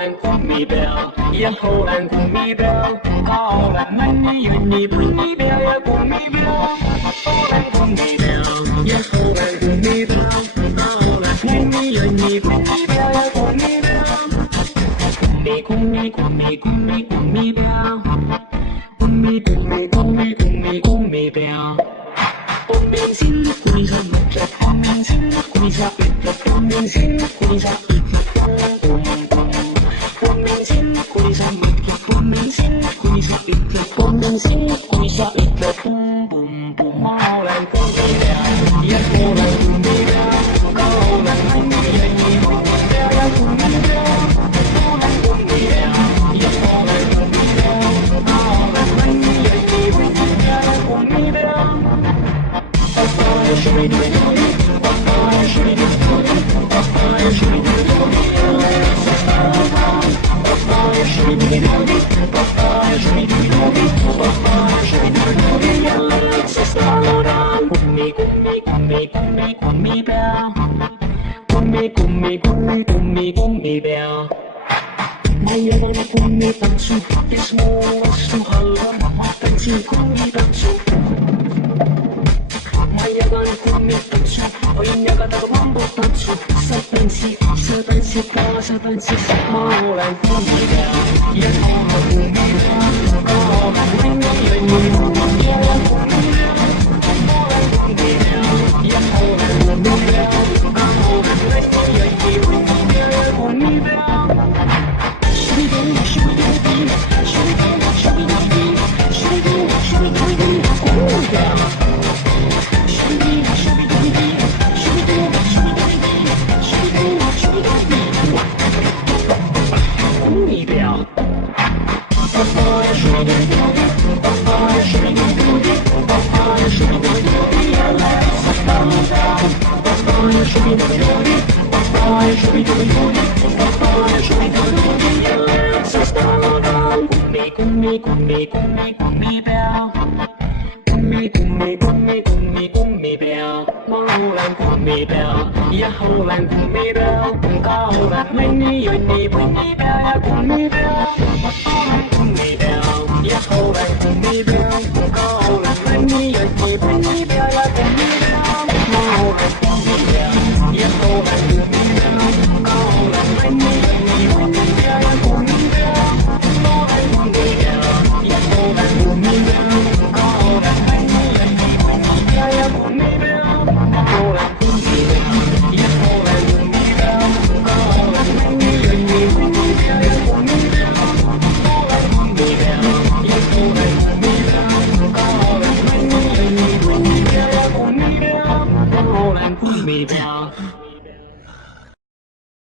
兰公米表，呀荷兰公米表，高兰美女愿意公米表呀公米表，荷兰公米表，呀荷兰公米表，高兰美女愿意公米表呀公米表，公米公米公米公米表，公米公米公米公米公米表。光明星，光明上一颗光明星，光明下一颗光明星，光明下一颗光明光。光明星，光明上一颗光明星，光明下一颗光明星，光明下一颗嘣嘣嘣。毛兰光明亮，呀荷兰光明亮，高兰美女呀你光明亮呀光明亮，荷兰光明亮，呀荷兰光明亮，高兰美女呀你光明亮呀光明亮。Maya na kumi tansu, is mo wasu halam, tansi kumi tansu. Maya na kumi tansu, oinya ka mambo tansu. Sabansi, sabansi pa, sabansi sa maulan kumi ya, yan mo kumi ya. Oh, maya yan mo kumi ya, kumi ya. Maulan kumi ya, yan maulan kumi ya. Oh, maya yan mo kumi ya, kumi ya. Hầu làng cùng mi béo, cao làng mấy ni yêu ni với ni béo ya cùng mi béo, cùng mi béo, ya hầu làng cùng mi béo, cao làng mấy ni yêu ni với ni béo ya cùng mi béo, hầu làng cùng mi béo, ya hầu làng cùng mi béo, cao làng mấy ni yêu ni với ni béo ya cùng mi béo, hầu làng cùng mi béo, ya hầu làng cùng mi béo, cao làng mấy ni yêu ni với ni béo ya cùng mi béo, hầu làng cùng mi béo. Me down.